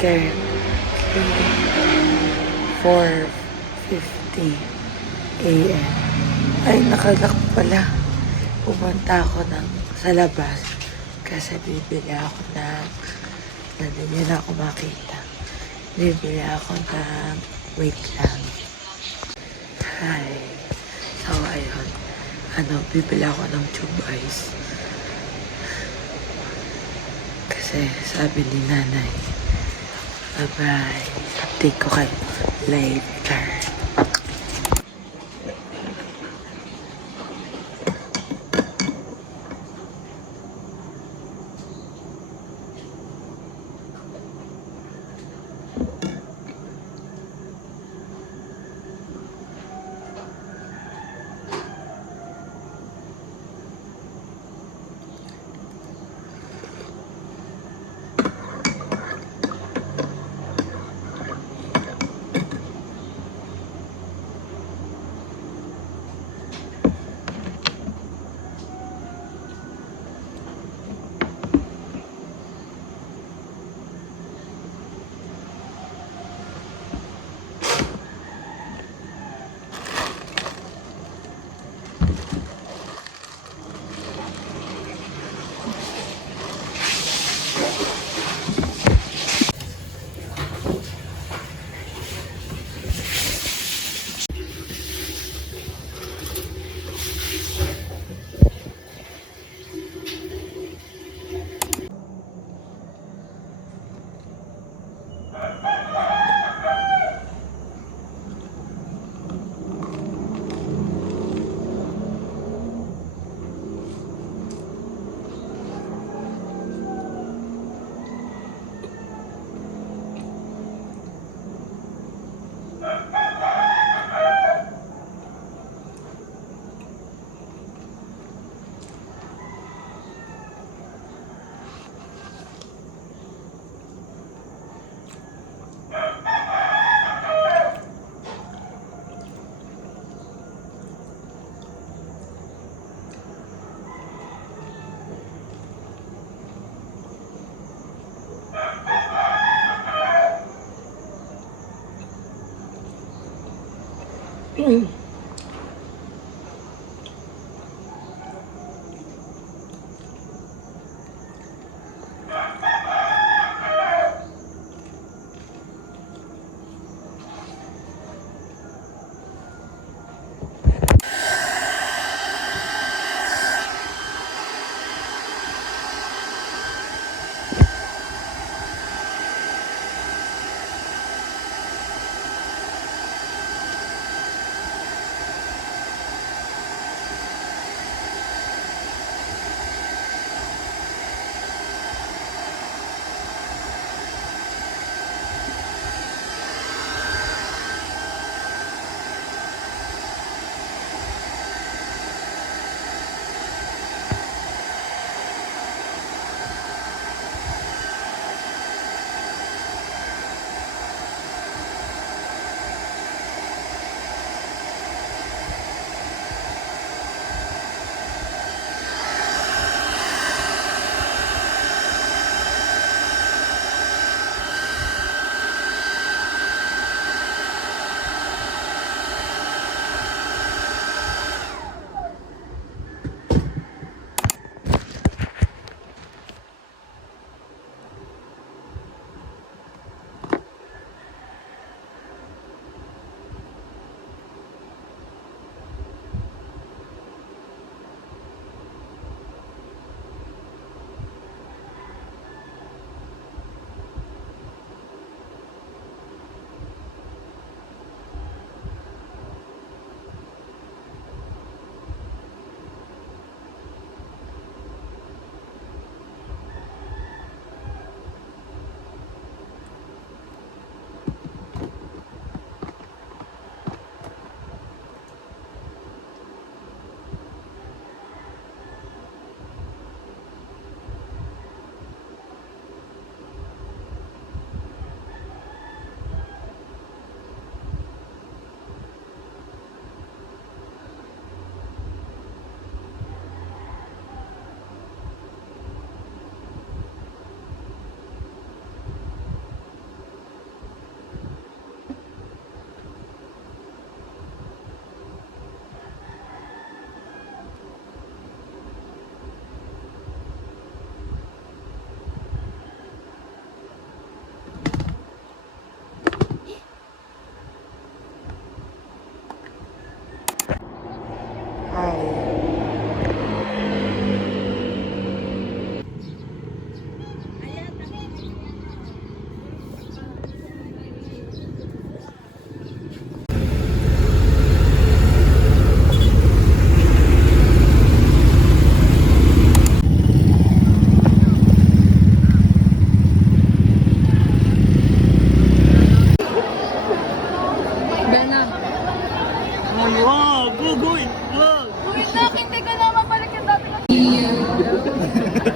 Kaya 4:50 a.m. Ay, nakalak pala. Pumunta ako sa labas kasi bibili ako ng nandun yun ako makita. Bibili ako ng wait lang. Hi. So, ayun. Bibili ako ng tube ice. Kasi sabi ni nanay, bye-bye. Update ko kayo later.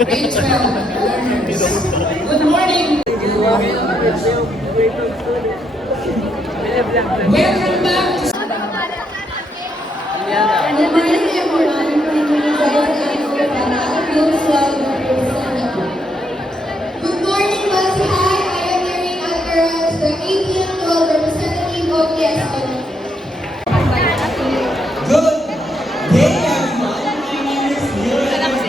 Good morning. Welcome back to Good morning, everyone. Good morning, Basi High. I am Erin Alvarez, the 18th World Representative of ESCO. Good day, everyone. My name is Leo Ramos,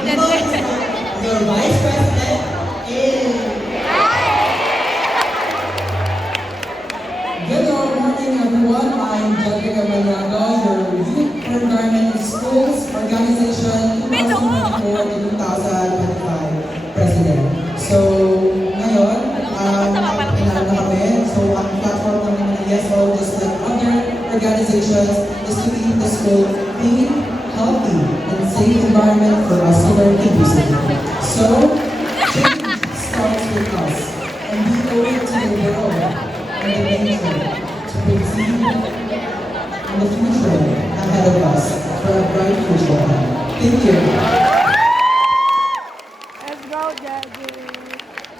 your Vice President in... Good morning, everyone. I'm Jessica Maniago, your Youth for Environment in Schools Organization 2024 to 2025 President. So, ngayon, pinala na kami. So, ang platform namin ng ESO, just like other organizations, is to keep the school clean, healthy, and safe environment for us to learn conducively. So, change starts with us, and we owe it to the world and the nature to perceive in the future ahead of us for a bright future. Thank you. Let's go, Daddy.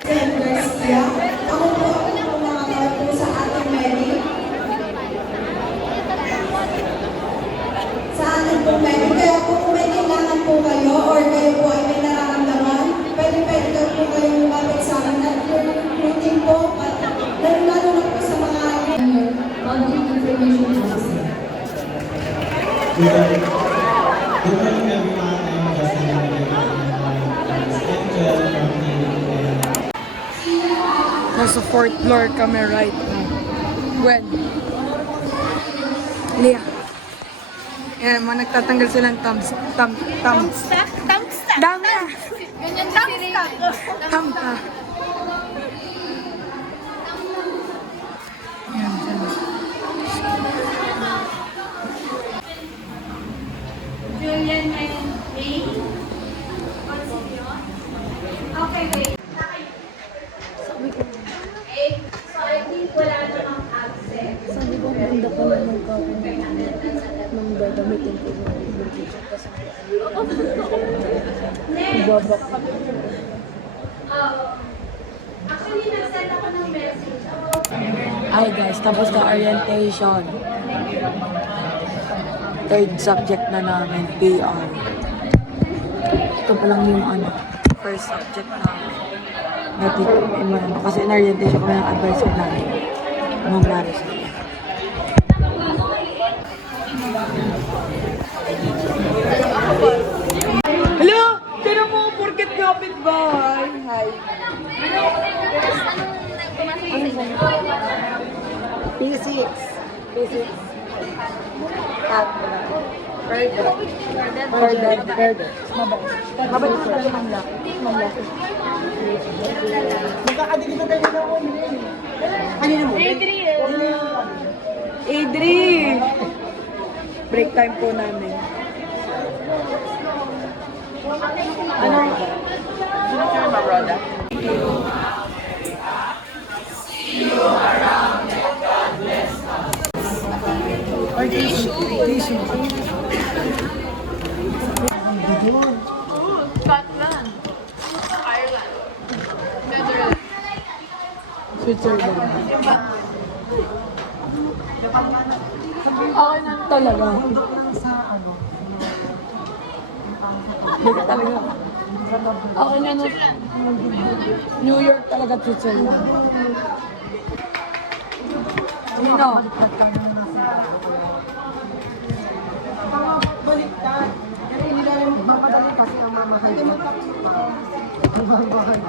Sen Garcia. Ako po ang mga po sa ating Mary. Sa ating po Mary. Kaya po kung may kailangan po kayo or kayo po ay may nararamdaman, pwede po kayong lumapit sa amin at recruiting po at lalo na po sa mga public information officer. Good morning, everyone. I'm Justin Angel from Nasa 4th floor kami right now. Gwen. Leah. Ayan, mga nagtatanggal silang thumbs. Dam na. Tampa. Ayan, dyan. Julian and May. Okay, wait. Okay, so I think wala namang absent. Sabi ko, maganda pa naman ka nang gagamitin ko yung medication kasi babak. Actually, nag-send ako ng message about Hi guys, tapos na orientation. Third subject na namin, PR. Ito pa lang yung first subject namin. Dati, kasi in-orientation kami ng advisor namin. Ma'am Marisa. Hello! Kaya mo, porket kapit bahay. Hi. P6. P6. Pardon. Mabait ko tayo mamla. Magkakadikit na tayo na ako. Kanina mo? Adri! Break time po namin. Ano? Sino ba, brother? Scotland, Ireland, Netherlands. Switzerland. Okay na talaga. Hindi talaga. Okay na no. New York talaga, Switzerland. Sino? Baliktad. Hindi namin mapadali kasi ang mamahal. Ang mamahal.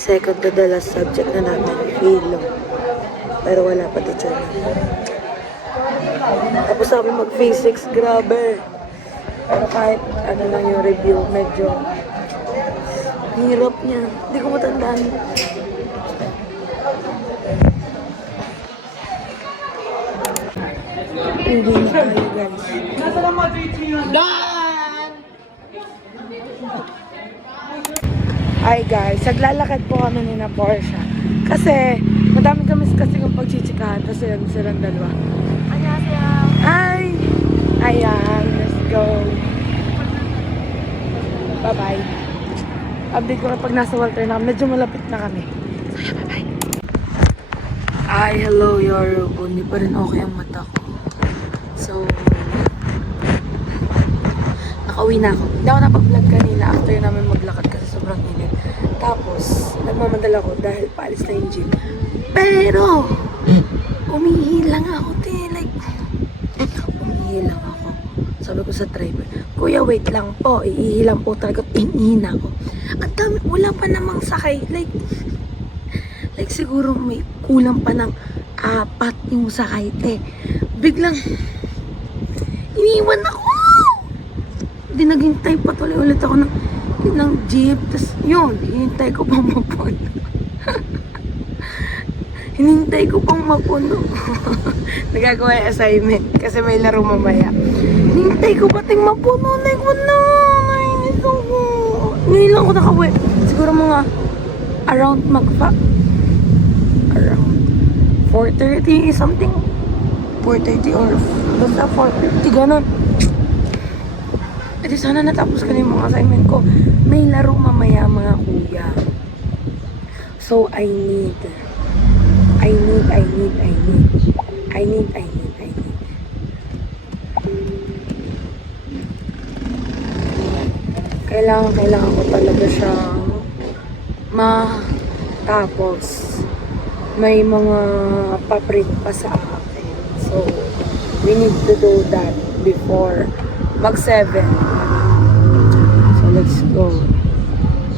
Second to the last subject na namin, philo. Pero wala pa teacher na. Tapos sabi mag-physics, grabe. Pero kahit ano lang yung review, medyo hirap niya. Hindi ko matandaan. Hindi na tayo, guys. Hi guys, naglalakad po kami ni na Porsche. Kasi, madami kami kasi yung pagchichikahan. Tapos yun, silang dalawa. Annyeonghaseyo. Hi! Ayan, let's go. Bye-bye. Update ko na pag nasa Walter na kami. Medyo malapit na kami. So, yeah, bye-bye. Hi, hello, Yoruba. Hindi pa rin okay ang mata ko. So, nakauwi na ako. Hindi ako napag-vlog kanina after namin maglakad kasi sobrang init. Tapos, nagmamadala ako dahil paalis na yung gym. Pero, umihilang ako, te. Like, umihilang ako. Sabi ko sa driver, Kuya, wait lang po. Iihilang po talaga. Inihina ako. At dami, wala pa namang sakay. Like, siguro may kulang pa ng 4 yung sakay, te. Biglang, iniwan ako! Hindi naghintay pa tuloy ulit ako ng jeep. Tapos yun, hinintay ko pang mapuno. Hinintay ko pang mapuno. Nagagawa yung assignment kasi may laro mamaya. Hinintay ko pating mapuno. Like, wala. Nainis ako. Ngayon lang ako nakauwi. Siguro mga around around 4:30 something. 4:30 or basta 4:50, ganun. Edi sana natapos ko na yung mga assignment ko. May laro mamaya mga kuya. So I need. Kailangan ko talaga siyang matapos. May mga paprint pa sa akin. So, we need to do that before mag-7. So, let's go.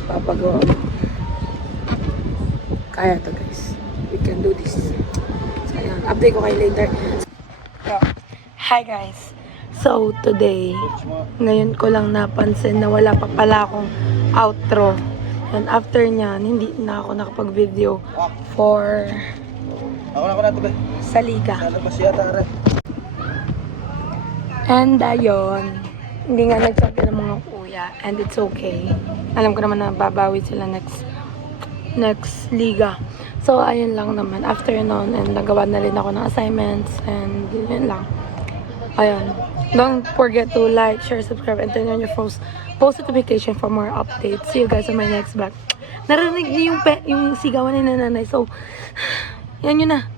Papagawa. Kaya to, guys. We can do this. So, ayan. Update ko kayo later. So, hi, guys. So, today, ngayon ko lang napansin na wala pa pala akong outro. And after nyan, hindi na ako nakapag-video for sa liga. And ayun, hindi nga nagsabi ng mga kuya. And it's okay. Alam ko naman na babawi sila next liga. So, ayun lang naman. After nun, and nagawa na rin ako ng assignments. And yun lang. Ayun. Don't forget to like, share, subscribe, and turn on your post notification for more updates. See you guys on my next vlog. Narinig niyo yung sigawan ni nanay. So, yan yun na.